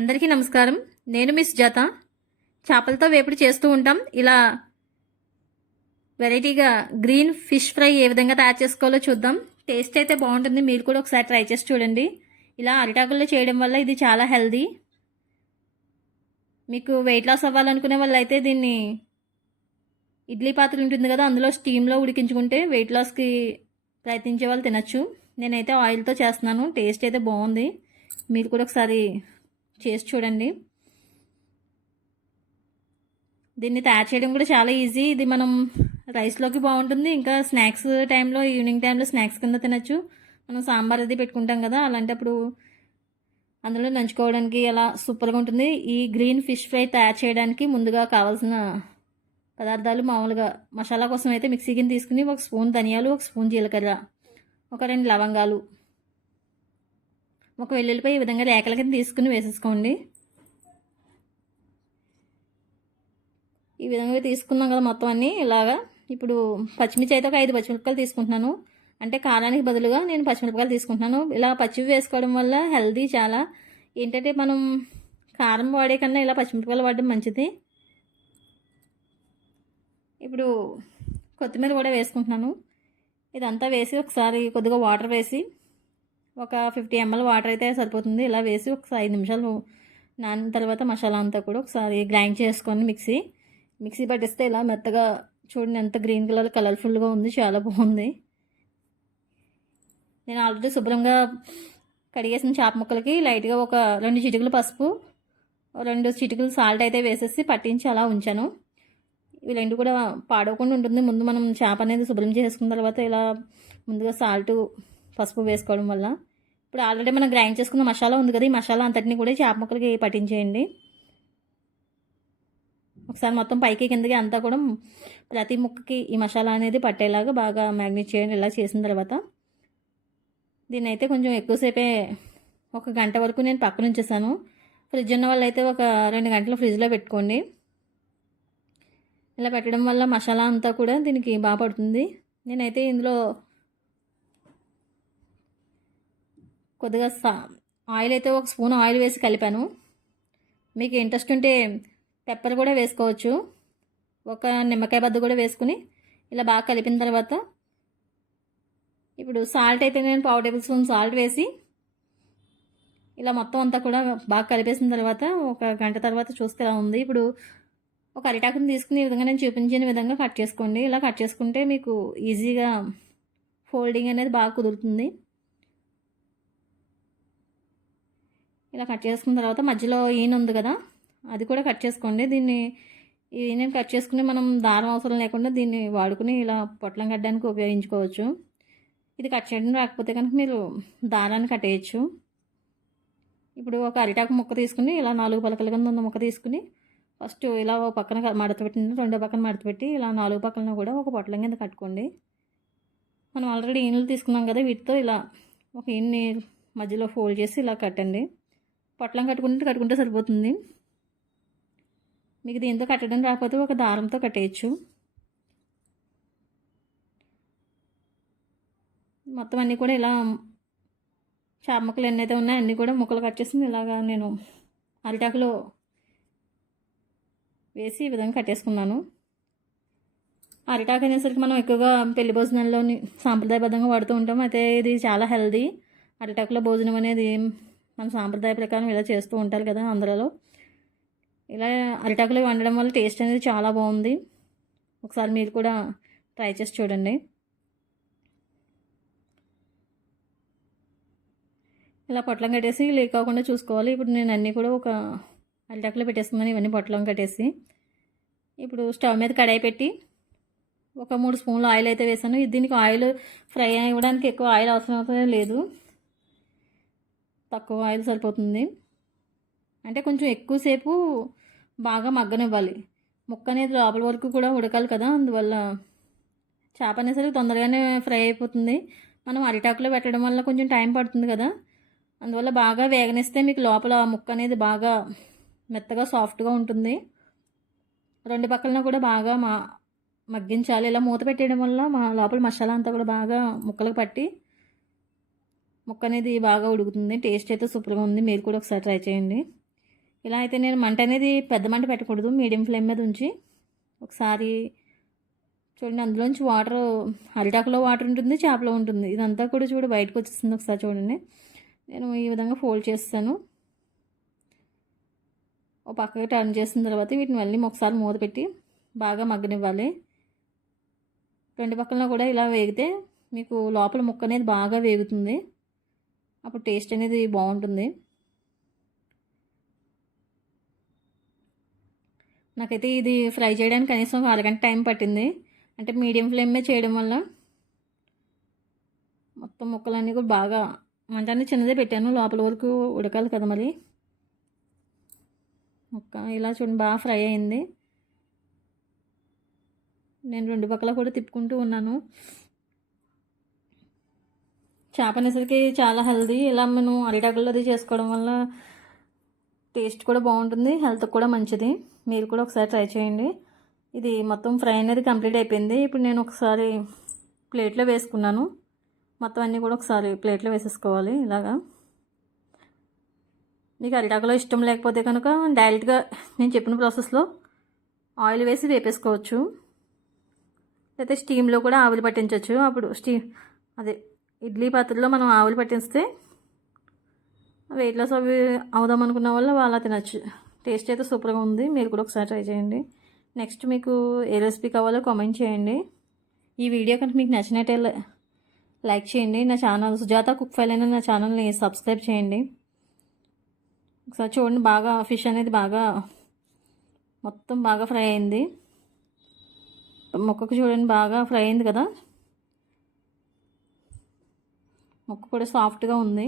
అందరికీ నమస్కారం. నేను మిస్ జాత. చేపలతో వేపుడు చేస్తూ ఉంటాం. ఇలా వెరైటీగా గ్రీన్ ఫిష్ ఫ్రై ఏ విధంగా తయారు చేసుకోవాలో చూద్దాం. టేస్ట్ అయితే బాగుంటుంది. మీరు కూడా ఒకసారి ట్రై చేసి చూడండి. ఇలా అరిటాకుల్లో చేయడం వల్ల ఇది చాలా హెల్దీ. మీకు వెయిట్ లాస్ అవ్వాలనుకునే వాళ్ళు అయితే దీన్ని ఇడ్లీ పాత్ర ఉంటుంది కదా అందులో స్టీమ్లో ఉడికించుకుంటే వెయిట్ లాస్కి ప్రయత్నించే వాళ్ళు తినచ్చు. నేనైతే ఆయిల్తో చేస్తున్నాను. టేస్ట్ అయితే బాగుంది. మీరు కూడా ఒకసారి చేసి చూడండి. దీన్ని తయారు చేయడం కూడా చాలా ఈజీ. ఇది మనం రైస్లోకి బాగుంటుంది. ఇంకా స్నాక్స్ టైంలో ఈవినింగ్ టైంలో స్నాక్స్ కింద తినచ్చు. మనం సాంబార్ అది పెట్టుకుంటాం కదా అలాంటప్పుడు అందులో నంచుకోవడానికి అలా సూపర్గా ఉంటుంది. ఈ గ్రీన్ ఫిష్ ఫ్రై తయారు చేయడానికి ముందుగా కావాల్సిన పదార్థాలు మామూలుగా మసాలా కోసం అయితే మిక్సీ గిన్నె తీసుకుని ఒక స్పూన్ ధనియాలు ఒక స్పూన్ జీలకర్ర ఒక రెండు లవంగాలు ఒక వెల్లుల్లిపై ఈ విధంగా రేకల కింద తీసుకుని వేసేసుకోండి. ఈ విధంగా తీసుకున్నాం కదా మొత్తం అన్నీ ఇలాగా. ఇప్పుడు పచ్చిమిర్చి అయితే ఒక ఐదు పచ్చిమిరపకాయలు తీసుకుంటున్నాను. అంటే కారానికి బదులుగా నేను పచ్చిమిరపకాయలు తీసుకుంటున్నాను. ఇలా పచ్చివి వేసుకోవడం వల్ల హెల్దీ చాలా. ఏంటంటే మనం కారం వాడే కన్నా ఇలా పచ్చిమిరపకాయలు వాడడం మంచిది. ఇప్పుడు కొత్తిమీర కూడా వేసుకుంటున్నాను. ఇదంతా వేసి ఒకసారి కొద్దిగా వాటర్ వేసి ఒక ఫిఫ్టీ ఎంఎల్ వాటర్ అయితే సరిపోతుంది. ఇలా వేసి ఒకసారి ఐదు నిమిషాలు నానిన తర్వాత మసాలా అంతా కూడా ఒకసారి గ్రైండ్ చేసుకొని మిక్సీ మిక్సీ పట్టిస్తే ఇలా మెత్తగా చూడండి ఎంత గ్రీన్ కలర్ కలర్ఫుల్గా ఉంది చాలా బాగుంది. నేను ఆల్రెడీ శుభ్రంగా కడిగేసిన చేప ముక్కలకి లైట్గా ఒక రెండు చిటికలు పసుపు రెండు చిటికలు సాల్ట్ అయితే వేసేసి పట్టించి అలా ఉంచాను. ఇవి రెండు కూడా పాడవకుండా ఉంటుంది. ముందు మనం చేప అనేది శుభ్రం చేసుకున్న తర్వాత ఇలా ముందుగా సాల్ట్ పసుపు వేసుకోవడం వల్ల ఇప్పుడు ఆల్రెడీ మనం గ్రైండ్ చేసుకున్న మసాలా ఉంది కదా ఈ మసాలా అంతటిని కూడా చేప ముక్కలకి పట్టించేయండి. ఒకసారి మొత్తం పైకి కిందకి అంతా కూడా ప్రతి ముక్కకి ఈ మసాలా అనేది పట్టేలాగా బాగా మ్యాగ్నేట్ చేయండి. ఇలా చేసిన తర్వాత దీన్ని అయితే కొంచెం ఎక్కువసేపే ఒక గంట వరకు నేను పక్కన ఉంచేసాను. ఫ్రిడ్జ్ ఉన్న వాళ్ళైతే ఒక రెండు గంటలు ఫ్రిడ్జ్లో పెట్టుకోండి. ఇలా పెట్టడం వల్ల మసాలా అంతా కూడా దీనికి బాగా పడుతుంది. నేనైతే ఇందులో కొద్దిగా సా ఆయిల్ అయితే ఒక స్పూన్ ఆయిల్ వేసి కలిపాను. మీకు ఇంట్రెస్ట్ ఉంటే పెప్పర్ కూడా వేసుకోవచ్చు. ఒక నిమ్మకాయ బద్ద కూడా వేసుకుని ఇలా బాగా కలిపిన తర్వాత ఇప్పుడు సాల్ట్ అయితే నేను పావు టేబుల్ స్పూన్ సాల్ట్ వేసి ఇలా మొత్తం అంతా కూడా బాగా కలిపేసిన తర్వాత ఒక గంట తర్వాత చూస్తే ఇలా ఉంది. ఇప్పుడు ఒక అరిటాకుని తీసుకుని ఈ విధంగా నేను చూపించిన విధంగా కట్ చేసుకోండి. ఇలా కట్ చేసుకుంటే మీకు ఈజీగా ఫోల్డింగ్ అనేది బాగా కుదురుతుంది. ఇలా కట్ చేసుకున్న తర్వాత మధ్యలో ఈయన ఉంది కదా అది కూడా కట్ చేసుకోండి. దీన్ని ఈ కట్ చేసుకుని మనం దారం అవసరం లేకుండా దీన్ని వాడుకుని ఇలా పొట్లం కట్టడానికి ఉపయోగించుకోవచ్చు. ఇది కట్ చేయడం రాకపోతే కనుక మీరు దారాన్ని కట్టేయచ్చు. ఇప్పుడు ఒక అరిటాకు ముక్క తీసుకుని ఇలా నాలుగు పలకల కింద ఉన్న ముక్క తీసుకుని ఫస్ట్ ఇలా ఒక పక్కన మడత పెట్టింది రెండో పక్కన మడత పెట్టి ఇలా నాలుగు పక్కన కూడా ఒక పొట్లం కింద కట్టుకోండి. మనం ఆల్రెడీ ఈనులు తీసుకున్నాం కదా వీటితో ఇలా ఒక ఈన్ని మధ్యలో ఫోల్డ్ చేసి ఇలా కట్టండి. పొట్లం కట్టుకుంటే కట్టుకుంటే సరిపోతుంది. మీకు దీంతో కట్టడం రాకపోతే ఒక దారంతో కట్టేయచ్చు. మొత్తం అన్నీ కూడా ఇలా చాప ఎన్నైతే ఉన్నాయో అన్నీ కూడా ముక్కలు కట్ చేసి ఇలాగా నేను అరిటాకులో వేసి ఈ విధంగా కట్టేసుకున్నాను. అరిటాకు అనేసరికి మనం ఎక్కువగా పెళ్ళి భోజనాల్లోని సాంప్రదాయబద్ధంగా వాడుతూ ఉంటాం. అయితే ఇది చాలా హెల్దీ. అరిటాకులో భోజనం అనేది మన సాంప్రదాయ ప్రకారం ఇలా చేస్తూ ఉంటారు కదా ఆంధ్రాలో. ఇలా అరిటాకులు వండడం వల్ల టేస్ట్ అనేది చాలా బాగుంది. ఒకసారి మీరు కూడా ట్రై చేసి చూడండి. ఇలా పొట్లం కట్టేసి లీక్ కాకుండా చూసుకోవాలి. ఇప్పుడు నేను అన్నీ కూడా ఒక అరిటాకులో పెట్టేసుకున్నాను. ఇవన్నీ పొట్లం కట్టేసి ఇప్పుడు స్టవ్ మీద కడాయి పెట్టి ఒక మూడు స్పూన్లు ఆయిల్ అయితే వేసాను. దీనికి ఆయిల్ ఫ్రై అవ్వడానికి ఎక్కువ ఆయిల్ అవసరం అవుతుంది లేదు. తక్కువ ఆయిల్ సరిపోతుంది. అంటే కొంచెం ఎక్కువసేపు బాగా మగ్గనివ్వాలి. ముక్క అనేది లోపల వరకు కూడా ఉడకాలి కదా అందువల్ల చేప అనేసరికి తొందరగానే ఫ్రై అయిపోతుంది. మనం అరిటాకులో పెట్టడం వల్ల కొంచెం టైం పడుతుంది కదా అందువల్ల బాగా వేగనిస్తే మీకు లోపల ముక్క అనేది బాగా మెత్తగా సాఫ్ట్గా ఉంటుంది. రెండు పక్కలన కూడా బాగా మా మగ్గించాలి. ఇలా మూత పెట్టేయడం వల్ల మా లోపల మసాలా అంతా కూడా బాగా ముక్కలకు పట్టి ముక్క అనేది బాగా ఉడుకుతుంది టేస్ట్ అయితే సూపర్గా ఉంది. మీరు కూడా ఒకసారి ట్రై చేయండి. ఇలా అయితే నేను మంట అనేది పెద్ద మంట పెట్టకూడదు మీడియం ఫ్లేమ్ మీద ఉంచి ఒకసారి చూడండి అందులోంచి వాటర్ అరిటాకులో వాటర్ ఉంటుంది చేపలో ఉంటుంది. ఇదంతా కూడా చూడు బయటకు వచ్చేస్తుంది ఒకసారి చూడండి. నేను ఈ విధంగా ఫోల్డ్ చేస్తాను. ఓ పక్కకి టర్న్ చేసిన తర్వాత వీటిని మళ్ళీ ఒకసారి మూత పెట్టి బాగా మగ్గనివ్వాలి. రెండు పక్కన కూడా ఇలా వేగితే మీకు లోపల ముక్క అనేది బాగా వేగుతుంది. అప్పుడు టేస్ట్ అనేది బాగుంటుంది. నాకైతే ఇది ఫ్రై చేయడానికి కనీసం అరగంట టైం పట్టింది. అంటే మీడియం ఫ్లేమ్ చేయడం వల్ల మొత్తం ముక్కలన్నీ కూడా బాగా మంచాన్ని చిన్నదే పెట్టాను. లోపల వరకు ఉడకాలి కదా మరి. ముక్క ఇలా చూడండి బాగా ఫ్రై అయింది. నేను రెండు పక్కల కూడా తిప్పుకుంటూ ఉన్నాను. చేప అనేసరికి చాలా హెల్దీ. ఇలా మనం అరిటాకుల్లో అది చేసుకోవడం వల్ల టేస్ట్ కూడా బాగుంటుంది హెల్త్ కూడా మంచిది. మీరు కూడా ఒకసారి ట్రై చేయండి. ఇది మొత్తం ఫ్రై అనేది కంప్లీట్ అయిపోయింది. ఇప్పుడు నేను ఒకసారి ప్లేట్లో వేసుకున్నాను. మొత్తం అన్నీ కూడా ఒకసారి ప్లేట్లో వేసేసుకోవాలి ఇలాగా. మీకు అరిటాకులో ఇష్టం లేకపోతే కనుక డైరెక్ట్గా నేను చెప్పిన ప్రాసెస్లో ఆయిల్ వేసి వేపేసుకోవచ్చు. లేకపోతే స్టీమ్లో కూడా ఆవిరి పట్టించవచ్చు. అప్పుడు స్టీమ్ అదే ఇడ్లీ పాత్రలో మనం ఆవులు పట్టిస్తే వెయిట్ లాస్ అవి అవుదాం అనుకున్న వల్ల వాళ్ళ తినచ్చు. టేస్ట్ అయితే సూపర్గా ఉంది. మీరు కూడా ఒకసారి ట్రై చేయండి. నెక్స్ట్ మీకు ఏ రెసిపీ కావాలో కామెంట్ చేయండి. ఈ వీడియో కనుక మీకు నచ్చినట్టే లైక్ చేయండి. నా ఛానల్ సుజాత కుక్ ఫైల్ అయిన నా ఛానల్ని సబ్స్క్రైబ్ చేయండి. ఒకసారి చూడండి బాగా ఫిష్ అనేది బాగా మొత్తం బాగా ఫ్రై అయింది. మొక్కకు చూడండి బాగా ఫ్రై అయింది కదా. మొక్క కూడా సాఫ్ట్గా ఉంది.